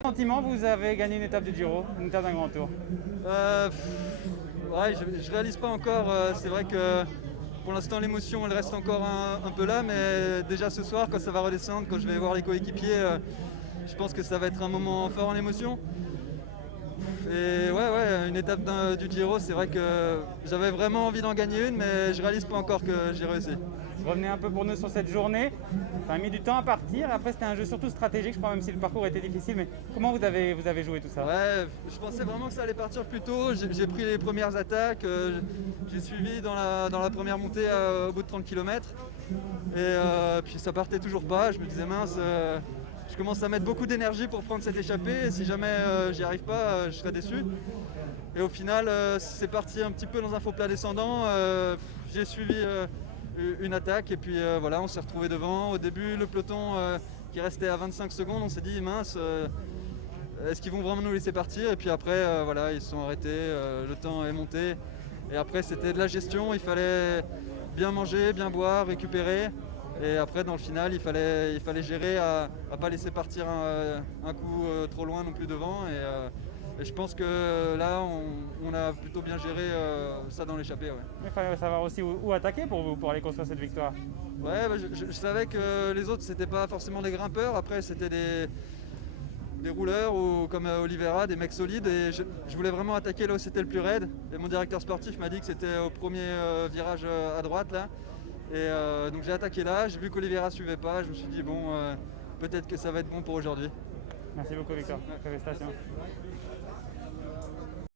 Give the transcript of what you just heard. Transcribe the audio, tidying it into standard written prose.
Sentiment, vous avez gagné une étape du Giro, une étape d'un grand tour. Ouais, je réalise pas encore. C'est vrai que pour l'instant l'émotion elle reste encore un peu là, mais déjà ce soir quand ça va redescendre, quand je vais voir les coéquipiers, je pense que ça va être un moment fort en émotion. Et ouais, une étape du Giro, c'est vrai que j'avais vraiment envie d'en gagner une, mais je réalise pas encore que j'ai réussi. Revenez un peu pour nous sur cette journée. Ça a mis du temps à partir. Après, c'était un jeu surtout stratégique, je crois, même si le parcours était difficile. Mais comment vous avez joué tout ça? Ouais, je pensais vraiment que ça allait partir plus tôt. J'ai pris les premières attaques, j'ai suivi dans la première montée au bout de 30 km. Et puis ça partait toujours pas. Je me disais mince, je commence à mettre beaucoup d'énergie pour prendre cette échappée. Et si jamais j'y arrive pas, je serais déçu. Et au final, c'est parti un petit peu dans un faux plat descendant. J'ai suivi une attaque et puis voilà, on s'est retrouvé devant. Au début, le peloton qui restait à 25 secondes, on s'est dit mince. Est-ce qu'ils vont vraiment nous laisser partir? Et puis après, voilà, ils se sont arrêtés, le temps est monté. Et après, c'était de la gestion, il fallait bien manger, bien boire, récupérer. Et après, dans le final, il fallait gérer à ne pas laisser partir un coup trop loin non plus devant. Et je pense que là, on a plutôt bien géré ça dans l'échappée. Ouais. Il fallait savoir aussi où attaquer pour vous, pour aller construire cette victoire. Ouais, bah, je savais que les autres, c'était pas forcément des grimpeurs. Après, c'était des rouleurs ou comme Oliveira, des mecs solides. Et je voulais vraiment attaquer là où c'était le plus raide. Et mon directeur sportif m'a dit que c'était au premier virage à droite là. Et donc j'ai attaqué là. J'ai vu qu'Oliveira suivait pas. Je me suis dit bon, peut-être que ça va être bon pour aujourd'hui. Merci beaucoup, Victor. Félicitations.